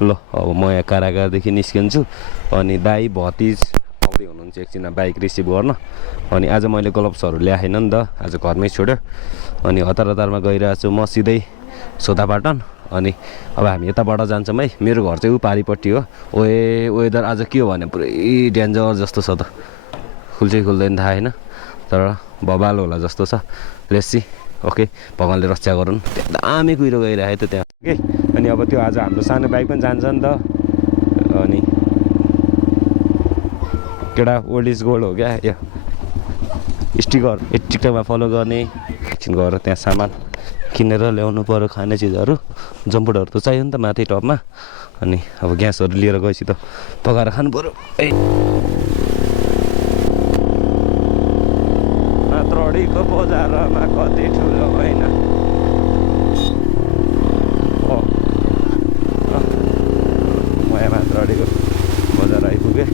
ल अब म यहाँ कारागारदेखि निस्किन्छु अनि दाइ भतिज आउँदै हुनुहुन्छ एकछिन बाइक रिसिभ गर्न अनि आज मैले ग्लोभ्सहरू ल्याएन नि त आज घरमै छोड्यो अनि हतार हतारमा गइरहेको छु म सिधै सोधापाटन अनि अब हामी यताबाट जान्छौँ है मेरो घर चाहिँ पारिपट्टि हो वेदर आज के हो भने पुरै डेन्जर जस्तो छ त खुल्छ खुल्दैन थाहा होइन तर बबाल होला जस्तो छ लेसी ओके भगवान्ले रक्षा गरून् दामी कुहिरो गइरहेको थियो त्यहाँ ओके अनि अब त्यो आज हाम्रो सानो बाइक पनि जान्छ नि त अनि केटा ओल्ड इज गोल्ड हो क्या यो स्टिकर टिकटकमा फलो गर्ने एकछिन गएर त्यहाँ सामान किनेर ल्याउनु पऱ्यो खाने चिजहरू जम्पुटहरू त चाहियो नि त माथि टपमा अनि अब ग्यासहरू लिएर गएपछि त पकाएर खानु पऱ्यो मात्रडीको बजारमा कति ठुलो होइन म यहाँ मात्रडीको बजार आइपुगेँ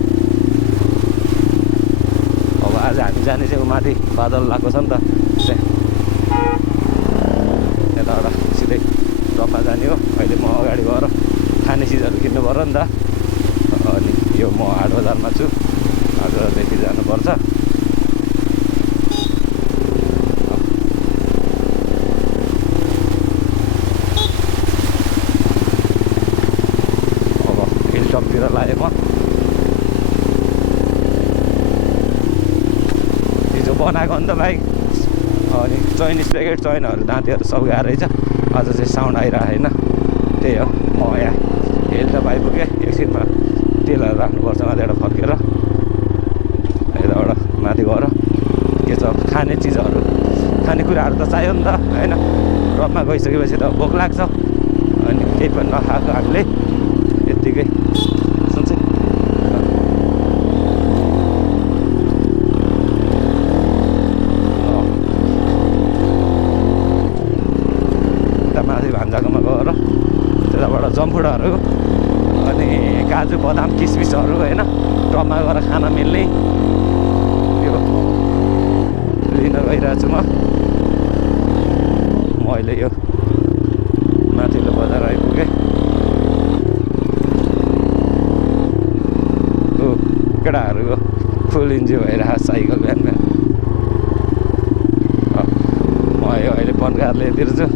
अब आज हामी जाने चाहिँ माथि बादल लाग्एको छ नि त यताबाट सिधै टपमा जाने हो अहिले म अगाडि गएर खाने चिजहरू किन्नु पर्यो नि त अनि यो म हाट बजारमा छु हाट बजारदेखि जानुपर्छ अब हिलटपतिर लागेँ म हिजो बनाएको नि त बाइक अनि चाइनिज प्याकेट चाइनाहरू दाँतीहरू सब गएर रहेछ आज चाहिँ साउन्ड आइरहेको होइन त्यही हो म यहाँ हिल त आइपुगेँ एकछिनमा तेलहरू राख्नुपर्छ माथिबाट फर्केर यताबाट माथि गएर के छ खाने चिजहरू खानेकुराहरू त चाहियो नि त होइन रपमा गइसकेपछि त भोक लाग्छ अनि केही पनि नखाएको हामीले यत्तिकै सुन्छ माथि भान्जाकोमा गएर त्यताबाट जम्फुडाहरू अनि काजु बदाम किसमिसहरू होइन टपमा गएर खान मिल्ने त्यो लिन गइरहेको छु म अहिले यो माथिल्लो बजार आइपुगेँ केटाहरूको फुल इन्जोय भइरहेको साइकल बिहान बिहान म यो अहिले बनकारले तिर्छु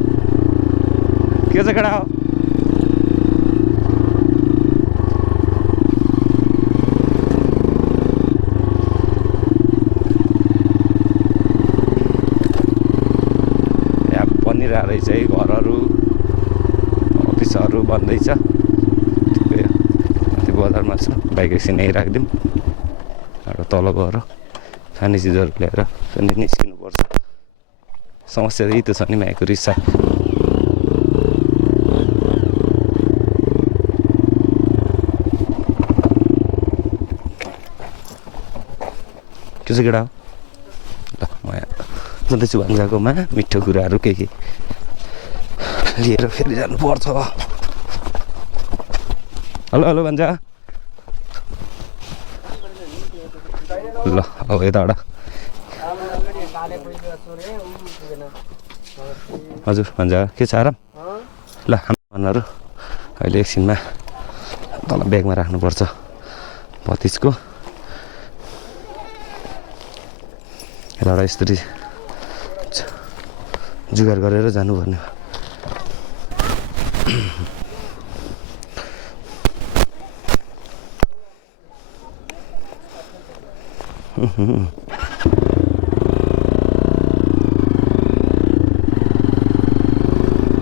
के छ केटा हो यहाँ बनिरहेको रहेछ है घरहरू अफिसहरू बन्दैछ ठिकै हो माथि बजारमा छु बाइक एकछिन यहीँ राखिदिउँ र तल गएर खाने चिजहरू ल्याएर पनि निस्किनुपर्छ समस्या यही त छ नि यहाँको रिक्सा के छ केटा हो ल म यहाँ जाँदैछु भान्जाकोमा मिठो कुराहरू के लिएर फेरि जानुपर्छ हेलो हेलो भान्जा ल अब यताबाट हजुर भान्जा के छ आराम ल हाम्रोहरू अहिले एकछिनमा तल ब्यागमा राख्नुपर्छ भतिजको एउटा यसरी जुगाड गरेर जानुपर्ने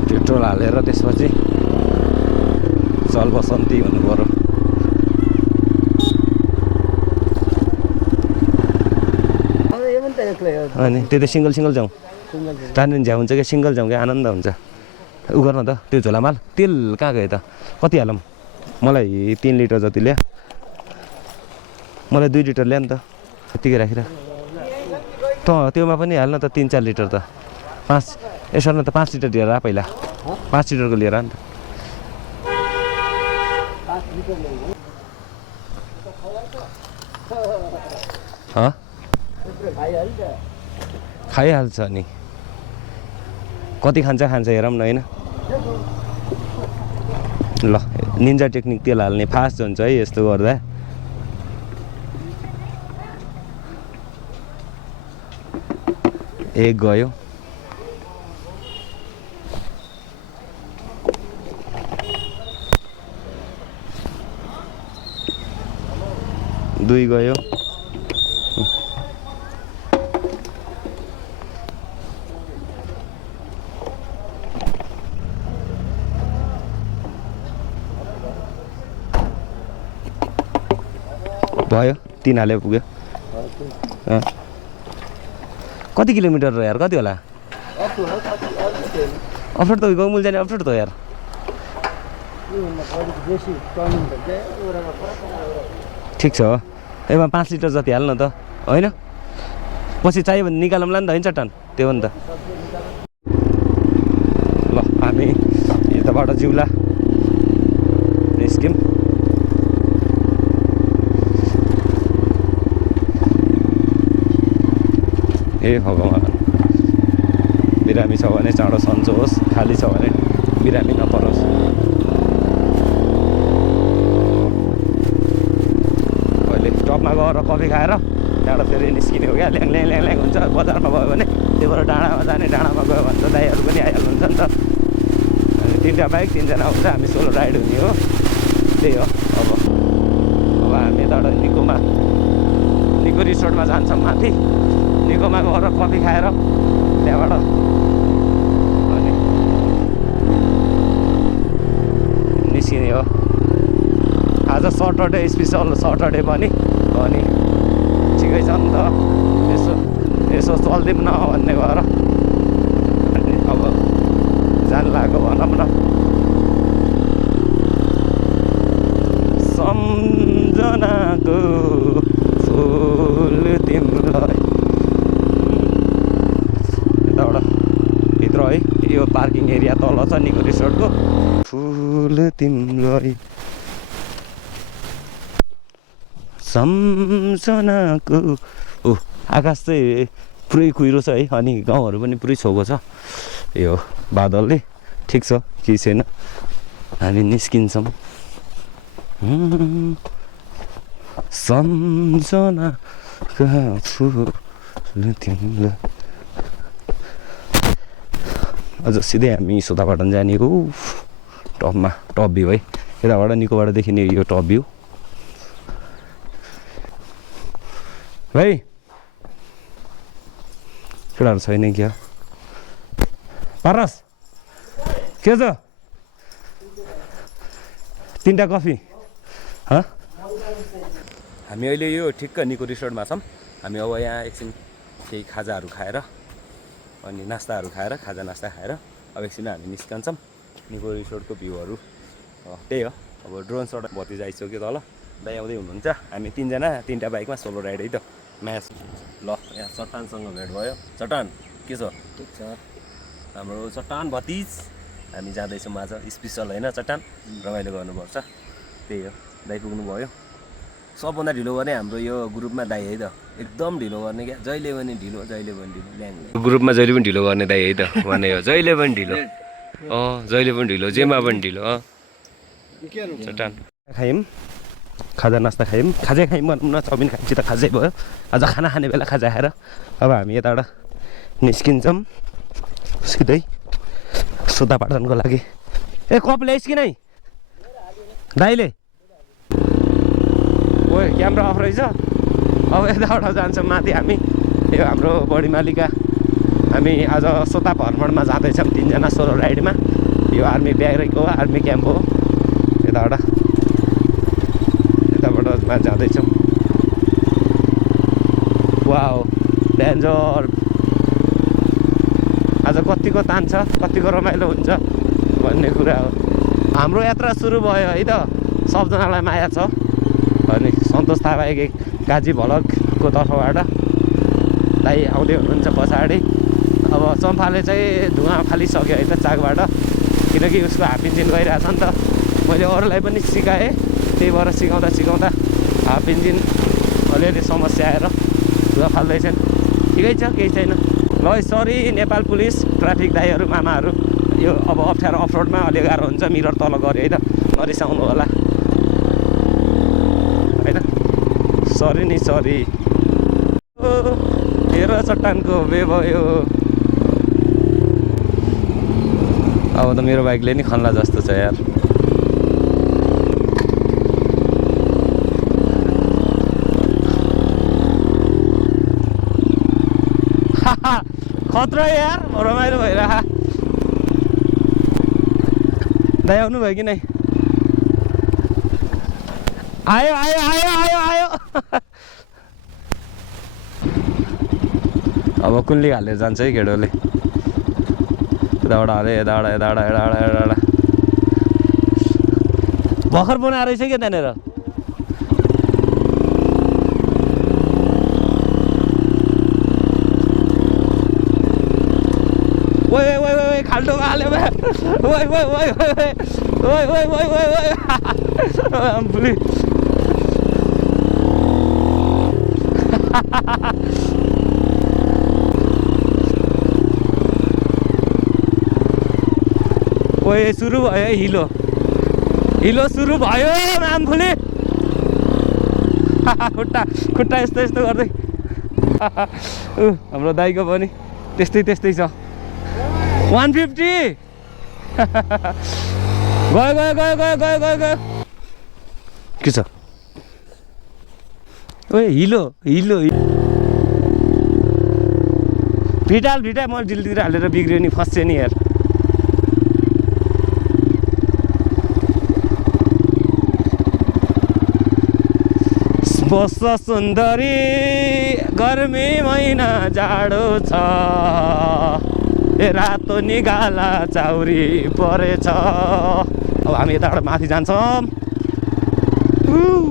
पेट्रोल हालेर त्यसपछि चल बसन्ती भन्नु पर्यो अनि त्यो त सिङ्गल जाउँ टार्ने झ्या हुन्छ क्या सिङ्गल जाउँ क्या आनन्द हुन्छ उ गर्न त त्यो झोलामाल तेल कहाँ गयो त कति हालौँ मलाई 3 लिटर जति ल्या मलाई 2 लिटर ल्या नि त यतिकै राखेर त त्योमा पनि हाल्न त 3-4 लिटर त 5 यसो न त 5 लिटर लिएर आ पहिला 5 लिटरको लिएर नि त खाइहाल्छ नि कति खान्छ हेरौँ न होइन ल निन्जा टेक्निक तेल हाल्ने फास्ट हुन्छ है यस्तो गर्दा एक गयो दुई गयो भयो 3 हाले पुग्यो कति किलोमिटर र यार कति होला अफरोड त गौमुल जाने अफरोड त यार ठिक छ यसमा 5 लिटर जति हाल्न त होइन पछि चाहियो भने निकालौँला नि त होइन चट्टान त्यो भने त ल हामी यताबाट जिउला निस्क्यौँ हे भगवान् बिरामी छ भने चाँडो सन्चो होस् खाली छ भने बिरामी नपरोस् अहिले टपमा गएर कफी खाएर त्यहाँबाट फेरि निस्किने हो क्या ल्याङ ल्याङ ल्याङ ल्याङ हुन्छ बजारमा गयो भने त्यहाँबाट डाँडामा जाने डाँडामा गयो भने त दाइहरू पनि आइहाल्नुहुन्छ नि त अनि 3टा बाइक 3जना हुन्छ हामी सोलो राइड हुने हो त्यही हो अब हामी यताबाट निको रिसोर्टमा जान्छौँ माथि निकोमा गएर कफी खाएर त्यहाँबाट अनि निस्किने हो आज सटरडे स्पेसल सटरडे पनि अनि ठिकै छ नि त यसो चल्दिउँ न भन्ने भएर अनि अब जानु लागेको भनौँ न सम्झनाको फुल तिमीलाई यताबाट भित्र है यो पार्किङ एरिया तल छ निको रिसोर्टको फुल तिमीलाई सम्झनाको आकाश चाहिँ पुरै कुहिरो छ है अनि गाउँहरू पनि पुरै छोको छ यो बादलले ठिक छ केही छैन हामी निस्किन्छौँ सम्झनाको फुल तिमीलाई अझ सिधै हामी सोताबाट जाने हो टपमा टप भ्यू है यताबाट निकोबाट देखिने यो टप भ्यू भाइ केटाहरू छैन क्या पारस के छ 3टा कफी हामी अहिले यो ठिक्क निको रिसोर्टमा छौँ हामी अब यहाँ एकछिन केही खाजाहरू खाएर अनि नास्ताहरू खाएर खाजा नास्ता खाएर अब एकछिन हामी निस्कन्छौँ निको रिसोर्टको भ्यूहरू त्यही हो अब ड्रोन सट भतिजा आइसक्यो तल दाइ आउँदै हुनुहुन्छ हामी 3जना 3टा बाइकमा सोलो राइड है त म्याच ल यहाँ चट्टानसँग भेट भयो चट्टान के छ ठिक छ हाम्रो चट्टान भतिज हामी जाँदैछौँ आज स्पेसल होइन चट्टान रमाइलो गर्नुपर्छ त्यही हो दाइ पुग्नु भयो सबभन्दा ढिलो गर्ने हाम्रो यो ग्रुपमा दाइ है त एकदम ढिलो गर्ने क्या जहिले पनि ढिलो ल्याङ ग्रुपमा जहिले पनि ढिलो गर्ने दाइ है त भने हो जहिले पनि ढिलो जहिले पनि ढिलो जेमा पनि ढिलो चट्टान खायौँ, खाजा नास्ता खायौँ, खाजा खायौँ भनौँ न, चाउमिन खाएपछि त खाजै भयो। अझ खाना खाने बेला खाजा खाएर अब हामी यताबाट निस्किन्छौँ सिधै सोतापाटनको लागि। ए कप ल्याइस् कि नै दाइले? ओ क्यामेरा अफ रहेछ। अब यताबाट जान्छौँ माथि हामी। यो हाम्रो बडी मालिका हामी आज सोता भ्रमणमा जाँदैछौँ 3 जना सोलो राइडमा। यो आर्मी ब्यारेक हो, आर्मी क्याम्प हो। यताबाट जाँदैछौँ। Wow danger. आज कतिको तान्छ, कतिको रमाइलो हुन्छ भन्ने कुरा हो। हाम्रो यात्रा सुरु भयो है त। सबजनालाई माया छ। अनि सन्तोष थापा एक गाजी भलकको तर्फबाट दाइ आउँदै हुनुहुन्छ पछाडि। अब चम्पाले चाहिँ धुवा फालिसक्यो है त चाकबाट, किनकि उसको हाफ इन्जिन गइरहेछ नि त। मैले अरूलाई पनि सिकाएँ, त्यही भएर सिकाउँदा हाफ इन्जिन अलिअलि समस्या आएर धुवा फाल्दैछन्। ठिकै छ, केही छैन। ल सरी नेपाल पुलिस ट्राफिक दाइहरू मामाहरू, यो अब अप्ठ्यारो अफरोडमा अलि गाह्रो हुन्छ। मिरर तल गऱ्यो है त, नरिसाउनु होला होइन। सरी नि सरी। हेर चट्टानको वे भयो। अब त मेरो बाइकले नि खन्ला जस्तो छ यार। खतरा यार, रमाइलो भइरह। दाइ आउनु भयो कि नै? आयो आयो आयो आयो आयो। अब कुन्ली हालेर जान्छ है केटोले। यताबाट हाले, यताबाट भर्खर बनाएर रहेछ क्या त्यहाँनिर। ओइ खाल्टोमा हाल्यो बा। ओइ ओए सुरु भयो हिलो सुरु भयो नामफुली। खुट्टा यस्तो गर्दै हाम्रो दाइको पनि त्यस्तै छ। 150 गयो के छ? ओए हिलो भिटाल म डिलतिर हालेर बिग्रियो नि, फस्यो नि यार। बस सुन्दरी गर्मी महिना जाडो छ, ए रातो निगाला चाउरी परेछ। अब हामी यताबाट माथि जान्छौँ।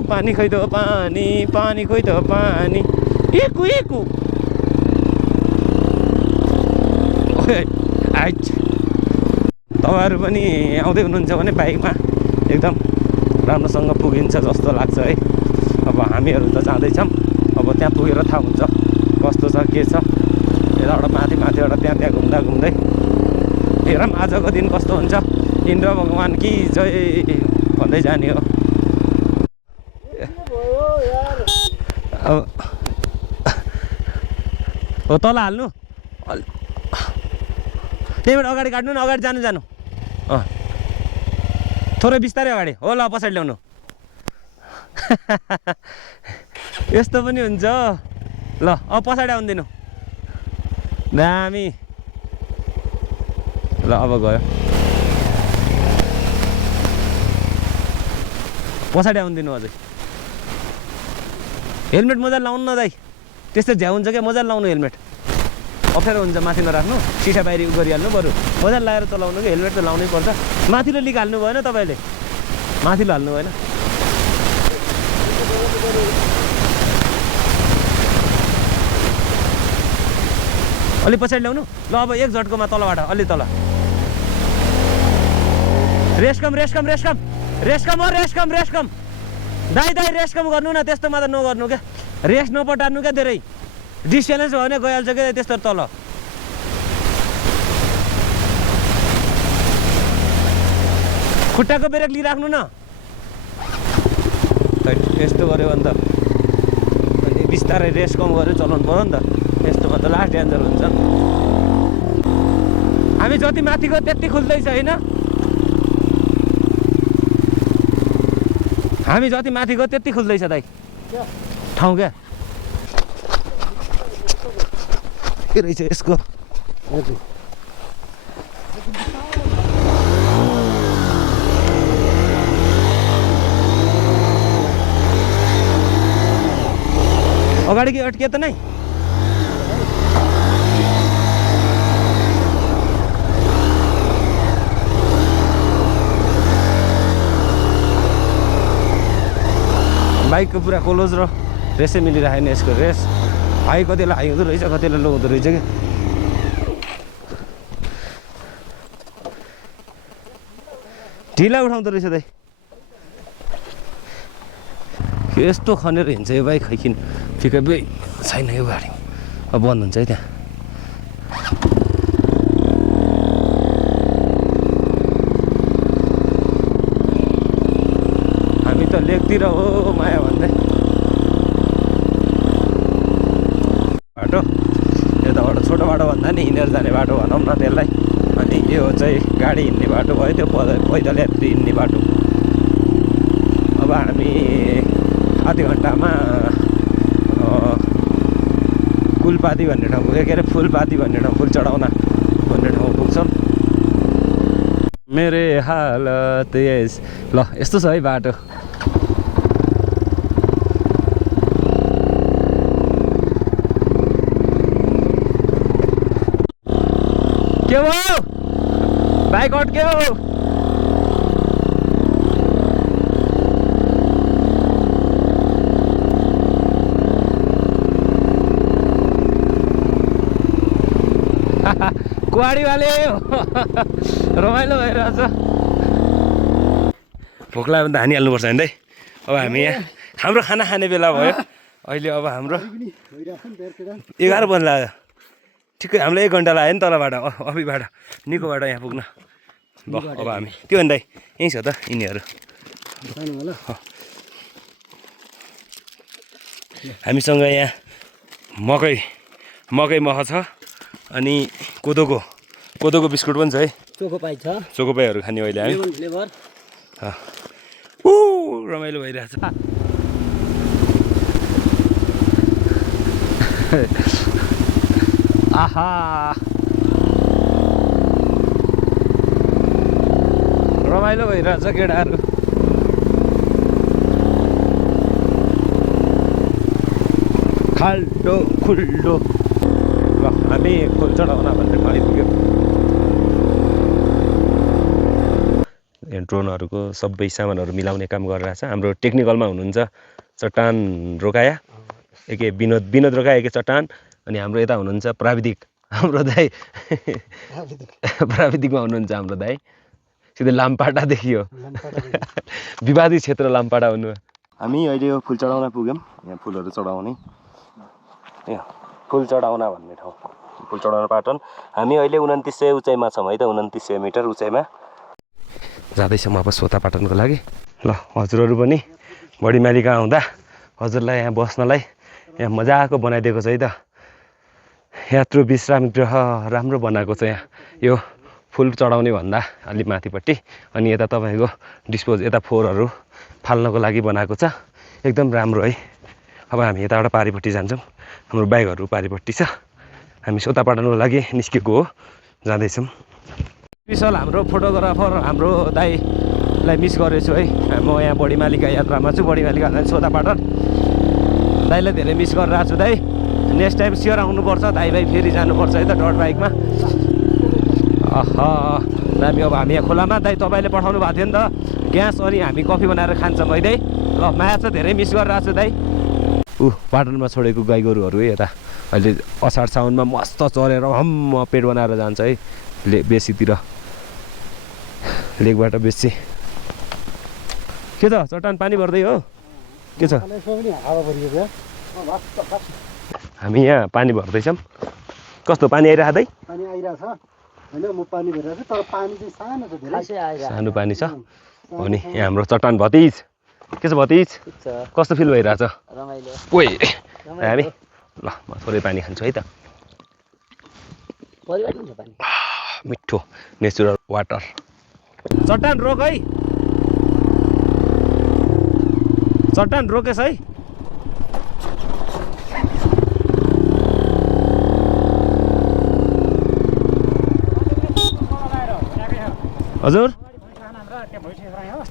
पानी खोइदो पानी खोइदो पानी। इकु तपाईँहरू पनि आउँदै हुनुहुन्छ भने बाइकमा एकदम राम्रोसँग पुगिन्छ जस्तो लाग्छ है। अब हामीहरू त जाँदैछौँ। अब त्यहाँ पुगेर थाहा हुन्छ कस्तो छ के छ। यताबाट माथिबाट त्यहाँ घुम्दै हेरौँ आजको दिन कस्तो हुन्छ। इन्द्र भगवान् कि जय भन्दै जाने हो। अब तल हाल्नु, त्यहीबाट अगाडि काट्नु न, अगाडि जानु थोरै बिस्तारै अगाडि हो। ल पछाडि ल्याउनु। यस्तो पनि हुन्छ। ल अब पछाडि आउँदिनु दामी। ल अब गयो, पछाडि आउँदिनु अझै। हेलमेट मजाले लाउनु न दाइ, त्यस्तो झ्याउ हुन्छ क्या। मजाले लाउनु हेलमेट, अप्ठ्यारो हुन्छ माथि नराख्नु, सिसा बाहिर गरिहाल्नु। बरु मजाले लगाएर चलाउनु कि, हेलमेट त लाउनै पर्छ। माथिल्लो लिक हाल्नु भएन तपाईँले, माथिल्लो हाल्नु भएन। अलि पछाडि ल्याउनु। ल अब एक झट्कोमा तलबाट अलि तल। रेसकम दाइ रेसकम गर्नु न, त्यस्तोमा त नगर्नु क्या। रेस नपटार्नु क्या, धेरै डिस्टेन्स भयो भने गइहाल्छ क्या त्यस्तो तल। खुट्टाको ब्रेक लिइराख्नु न। यस्तो गऱ्यो भने त अनि बिस्तारै रेस कम गरेर चलाउनु पऱ्यो नि त यस्तोमा त लास्ट डेन्जर हुन्छ हामी जति माथि गयो त्यति खुल्दैछ होइन हामी जति माथि गयो त्यति खुल्दैछ दाइ ठाउँ क्या के रहेछ यसको अगाडि के अट्कियो त नै बाइकको पुरा क्लोज र रेसै मिलिरहेन यसको रेस हाई कतिलाई हाई हुँदो रहेछ कतिलाई लो हुँदो रहेछ कि ढिला उठाउँदो रहेछ दाइ यस्तो खनेर हिँड्छ यो बाइक खै किन ठिकै छैन यो गाडी अब बन्द हुन्छ है त्यहाँ हामी त लेकतिर हो माया भन्दै बाटो यताबाट छोटो बाटो भन्दा नि हिँडेर जाने बाटो भनौँ न त्यसलाई अनि यो चाहिँ गाडी हिँड्ने बाटो भयो त्यो पैदल यात्री हिँड्ने बाटो अब हामी आधी घन्टामा कुलपाती भन्ने ठाउँ पुग्यो के अरे फुलपाती भन्ने ठाउँ फुल चढाउना भन्ने ठाउँ पुग्छौँ मेरे हालत यस ल यस्तो छ है बाटो के भयो बाइक अड्क्यो कुवाडीवाले रमाइलो भइरहेछ भोक लाग्यो भने त हानिहाल्नुपर्छ नि दाइ अब हामी यहाँ हाम्रो खाना खाने बेला भयो अहिले अब हाम्रो 11 बज्न लाग्यो ठिकै हामीलाई 1 घन्टा लाग्यो नि तलबाट अफिबाट निकोबाट यहाँ पुग्न ल अब हामी त्यो भन्दा यहीँ छ त यिनीहरू हामीसँग यहाँ मकै मख छ अनि कोदोको बिस्कुट पनि छ है चोकोपाईहरू खाने अहिले हामी रमाइलो भइरहेछ आहा रमाइलो भइरहेछ केटाहरू खाल्डो खुल्डो ल हामी फुल चढाउन भन्ने ठाउँ आइपुग्यो ड्रोनहरूको सबै सामानहरू मिलाउने काम गरिरहेछ हाम्रो टेक्निकलमा हुनुहुन्छ चट्टान रोकाया एके विनोद रोकाया एके चट्टान अनि हाम्रो यता हुनुहुन्छ प्राविधिक हाम्रो दाइ प्राविधिकमा हुनुहुन्छ हाम्रो दाइ सिधै लामपाटा देखियो विवादित क्षेत्र लामपाटा हुनु हामी अहिले यो फुल चढाउन पुग्यौँ यहाँ फुलहरू चढाउने यहाँ फुल चढाउना भन्ने ठाउँ फुल चढाउन पाटन हामी अहिले 2900 उचाइमा छौँ है त 2900 मिटर उचाइमा जाँदैछौँ वापस सोता पाटनको लागि ल हजुरहरू पनि बढी मालिका आउँदा हजुरलाई यहाँ बस्नलाई यहाँ मजाको बनाइदिएको छ है त यात्रु विश्राम गृह राम्रो बनाएको छ यहाँ यो फुल चढाउने भन्दा अलि माथिपट्टि अनि यता तपाईँको डिस्पोज यता फोहोरहरू फाल्नको लागि बनाएको छ एकदम राम्रो है अब हामी यताबाट पारिपट्टि जान्छौँ हाम्रो बाइकहरू पारिपट्टि छ हामी सोता पाटनको लागि निस्केको हो जाँदैछौँ विशाल हाम्रो फोटोग्राफर हाम्रो दाइलाई मिस गरेछु है म यहाँ बढी मालिका यात्रामा छु बढी मालिका सोता पाटन दाइलाई धेरै मिस गरिरहेको छु दाइ नेक्स्ट टाइम स्योर आउनुपर्छ दाइ भाइ फेरि जानुपर्छ है त डट बाइकमा दामी अब हामी यहाँ खोलामा दाइ तपाईँले पठाउनु भएको थियो नि त ग्यास अनि हामी कफी बनाएर खान्छौँ है दाइ ल माया चाहिँ धेरै मिस गरिरहेको छु दाइ पाटनमा छोडेको गाई गोरुहरू है यता अहिले असार साउनमा मस्त चलेर हम्म पेट बनाएर जान्छ है बेसीतिर लेकबाट बेसी के त चट्टान पानी भर्दै हो के छ हामी यहाँ पानी भर्दैछौँ कस्तो पानी आइरहेको दाइ पानी आइरहेछ हैन म पानी भरिरहेको छु तर पानी चाहिँ सानो छ धेरै सानो पानी छ हो नि यहाँ हाम्रो चट्टान भतिज के छ भतिज कस्तो फिल भइरहेछ रमाइलो ओइ हामी ल म थोरै पानी खान्छु है त परिवार पानी मिठो नेचुरल वाटर चट्टान रोक है चट्टान रोकेछ है हजुर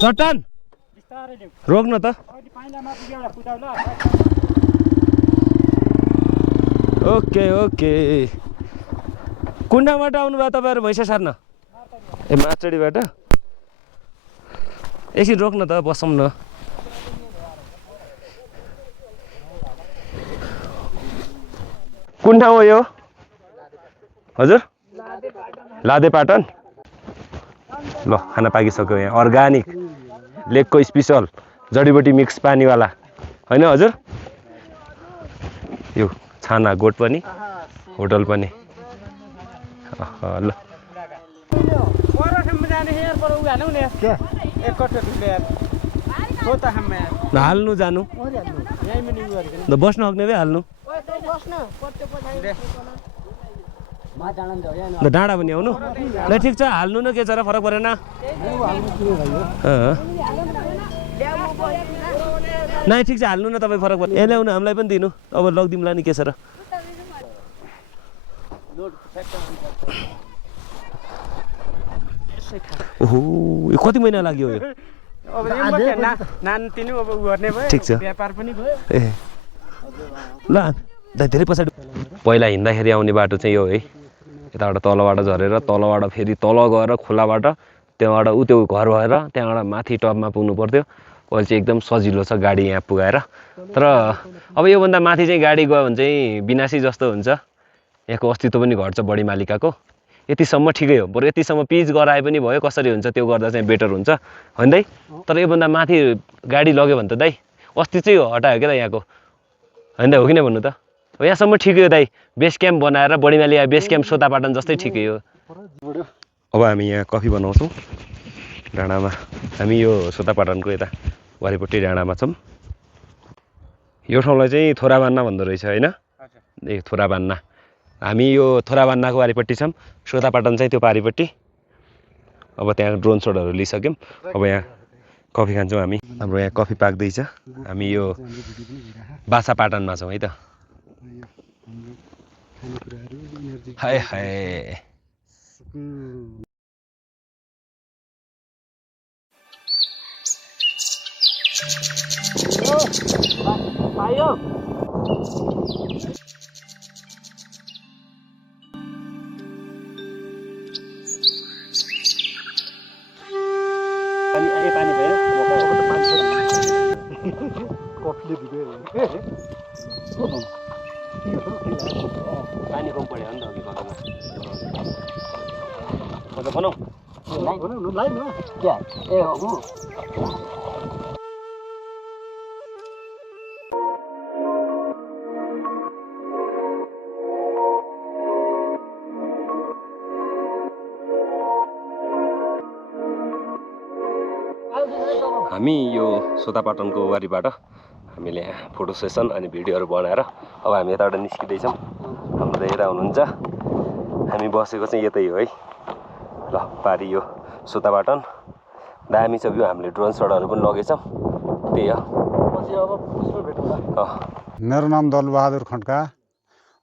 चट्टान रोक्न त ओके ओके कुन ठाउँबाट आउनुभयो तपाईँहरू भैँसा सार्न ए माचडीबाट एकछिन रोक्न त बसौँ न कुन ठाउँ हो यो हजुर लादेपाटन ल खाना पाकिसक्यो यहाँ अर्ग्यानिक लेकको स्पेसल जडीबुटी मिक्स पानीवाला होइन हजुर यो छाना गोठ पनि होटल पनि ल हाल्नु जानु बस्न सक्ने भए हाल्नु डाँडा पनि आउनु ल ठिक छ हाल्नु न के छ र फरक परेन नै ठिक छ हाल्नु न तपाईँ फरक परेन ए ल्याउनु हामीलाई पनि दिनु अब लगिदिउँला नि के छ र ओहो यो कति महिना लाग्यो यो ठिक छ ए ल धेरै पछाडि पहिला हिँड्दाखेरि आउने बाटो चाहिँ यो है यताबाट तलबाट झरेर तलबाट फेरि तल गएर खोलाबाट त्यहाँबाट उ त्यो घर भएर त्यहाँबाट माथि टपमा पुग्नु पर्थ्यो अहिले चाहिँ एकदम सजिलो छ गाडी यहाँ पुगाएर तर अब योभन्दा माथि चाहिँ गाडी गयो भने चाहिँ विनाशी जस्तो हुन्छ यहाँको अस्तित्व पनि घट्छ बढी मालिकाको यतिसम्म ठिकै हो बरु यतिसम्म पिच गराए पनि भयो कसरी हुन्छ त्यो गर्दा चाहिँ बेटर हुन्छ होइन दाइ तर योभन्दा माथि गाडी लग्यो भने त दाइ अस्ति चाहिँ हटायो क्या त यहाँको होइन दाइ हो कि नै भन्नु त यहाँसम्म ठिकै हो दाइ बेस क्याम्प बनाएर बढी मालिका बेस क्याम्प सोतापाटन जस्तै ठिकै हो अब हामी यहाँ कफी बनाउँछौँ डाँडामा हामी यो सोतापाटनको यता वारिपट्टि डाँडामा छौँ यो ठाउँलाई चाहिँ थोराबान्ना भन्दो रहेछ होइन ए थोराबान्ना हामी यो थोराबान्नाको वारिपट्टि छौँ सोतापाटन चाहिँ त्यो पारिपट्टि अब त्यहाँ ड्रोन सोटहरू लिइसक्यौँ अब यहाँ कफी खान्छौँ हामी हाम्रो यहाँ कफी पाक्दैछ हामी यो बासापाटनमा छौँ है त हाय हाय आयो पानी कफीले दिँदै पानी कम पऱ्यो नि त अघि बनाउँ बनाउँ क्या ए हो हामी यो सोतापाटनको वारीबाट हामीले यहाँ फोटो सेसन अनि भिडियोहरू बनाएर अब हामी यताबाट निस्किँदैछौँ हाम्रो दाइरा हुनुहुन्छ हामी बसेको चाहिँ यतै हो है ल पारी यो सोतापाटन दामी छ भ्यू हामीले ड्रोन सटहरू पनि लगेछौँ त्यही हो मेरो नाम दलबहादुर खड्का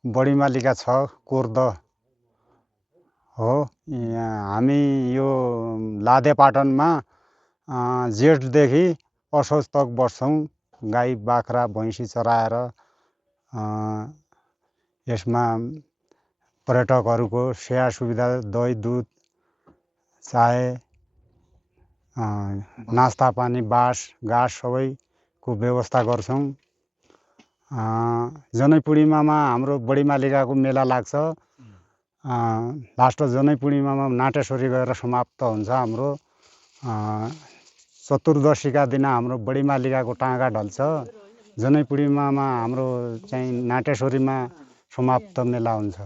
बढी मालिका 6 कोर्द हो हामी यो लादेपाटनमा जेठदेखि असोज तक बस्छौँ गाई बाख्रा भैँसी चराएर यसमा पर्यटकहरूको सेवा सुविधा दही दुध चाय नास्ता पानी बास घाँस सबैको व्यवस्था गर्छौँ जनै पूर्णिमामा हाम्रो बढी मालिकाको मेला लाग्छ लास्ट जनै पूर्णिमामा नाटेश्वरी गएर समाप्त हुन्छ हाम्रो चतुर्दशीका दिन हाम्रो बढी मालिकाको टाँगा ढल्छ जनै पूर्णिमामा हाम्रो चाहिँ नाटेश्वरीमा समाप्त मेला हुन्छ।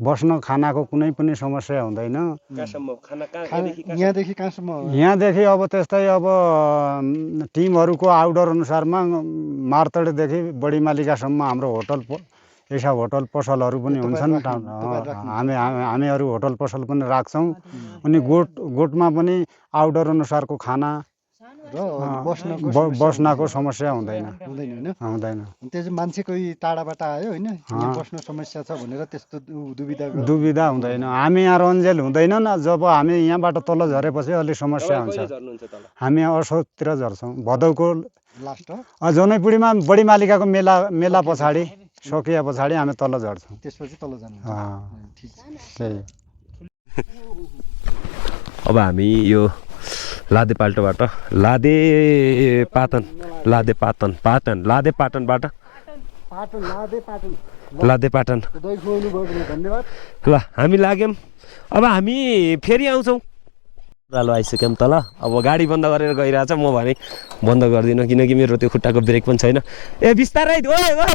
बस्न खानाको कुनै पनि समस्या हुँदैन। कहाँसम्म खाना यहाँदेखि कहाँसम्म यहाँदेखि अब त्यस्तै अब टिमहरूको आउटडोर अनुसारमा मार्तडेदेखि बडी मालिकासम्म हाम्रो यसा होटल पसलहरू पनि हुन्छन्। हामीहरू होटल पसल पनि राख्छौँ। अनि गोठमा पनि आउटडोर अनुसारको खाना र बस्नको समस्या हुँदैन। त्यो चाहिँ मान्छे कोही टाढाबाट आयो होइन यहाँ बस्न समस्या छ भनेर त्यस्तो दुविधा हुँदैन। हामी यहाँ रन्जेल हुँदैन न। जब हामी यहाँबाट तल झरेपछि अलिक समस्या हुन्छ। हामी असोजतिर झर्छौँ। भदौको लास्ट जनैपुरीमा बडी मालिकाको मेला पछाडि सकिए पछाडि हामी तल झर्छौँ। त्यसपछि तल जानु। अब हामी यो लादेपाल्टोबाट लादेपाटन ल हामी लाग्यौँ। अब हामी फेरि आउँछौँ। उकालो आइसक्यौँ तल। अब गाडी बन्द गरेर गइरहेछ। म भने बन्द गर्दिनँ किनकि मेरो त्यो खुट्टाको ब्रेक पनि छैन। ए बिस्तारै ओए ओए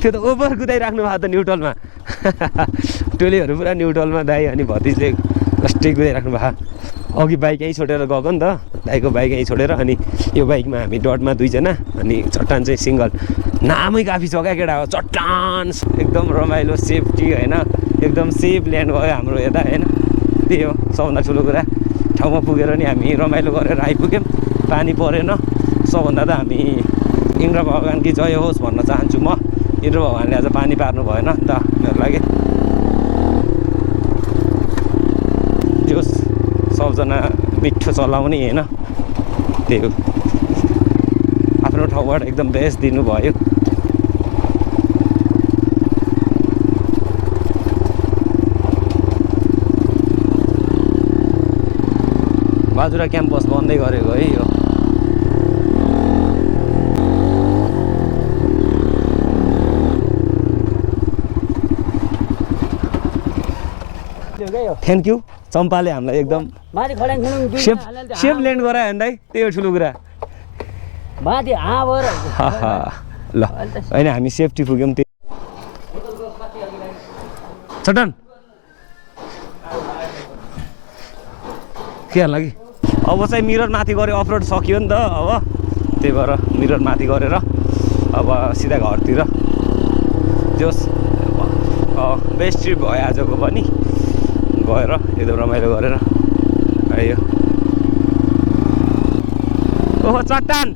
त्यो त ओभर कुदाइराख्नु भएको त न्युट्रलमा। टोलीहरू पुरा न्युट्रलमा दाइ अनि भतिजले कष्टै कुदाइराख्नु भएको। अघि बाइक यहीँ छोडेर गएको नि त। दाइको बाइक यहीँ छोडेर अनि यो बाइकमा हामी डटमा दुईजना अनि चट्टान चाहिँ सिङ्गल। नामै काफी छ क्या केटा हो। चट्टान एकदम रमाइलो सेफ्टी होइन एकदम सेफ ल्यान्ड भयो हाम्रो यता होइन। त्यही हो सबभन्दा ठुलो कुरा। ठाउँमा पुगेर नि हामी रमाइलो गरेर आइपुग्यौँ। पानी परेन। सबभन्दा त हामी इन्द्र भगवान्की जय होस् भन्न चाहन्छु म। इन्द्र भगवान्ले आज पानी पार्नु भएन नि त मेरो लागि। जोस् सबजना मिठो चलाउने होइन। त्यही हो आफ्नो ठाउँबाट एकदम बेस्ट दिनुभयो। बाजुरा क्याम्पस बन्दै गरेको है यो। थ्याङ्क यू चम्पाले हामीलाई एकदम सेफ ल्यान्ड गरायो भने दाइ त्यही हो ठुलो कुरा। ल होइन हामी सेफ्टी पुग्यौँ। त्यो चट्टान के हाल्ला कि अब चाहिँ मिरर माथि गऱ्यो। अफरोड सक्यो नि त अब त्यही भएर मिरर माथि गरेर अब सिधा घरतिर। जोस् बेस्ट ट्रिप भयो आजको पनि। गएर एकदम रमाइलो गरेर आयो। ओहो चट्टान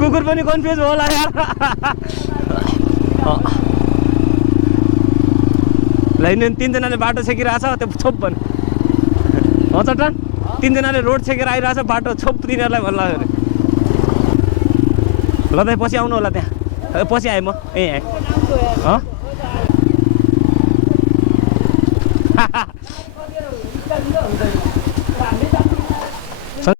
कुकुर पनि कन्फ्युज होला यार। लाइन तिनजनाले बाटो छेकिरहेछ त्यो छोप पनि। चट्टान तिनजनाले रोड छेकेर आइरहेछ बाटो छोप तिनीहरूलाई भन्ला अरे। ल दाइ पछि आउनु होला त्यहाँ। पछि आएँ म यहीँ आएँ।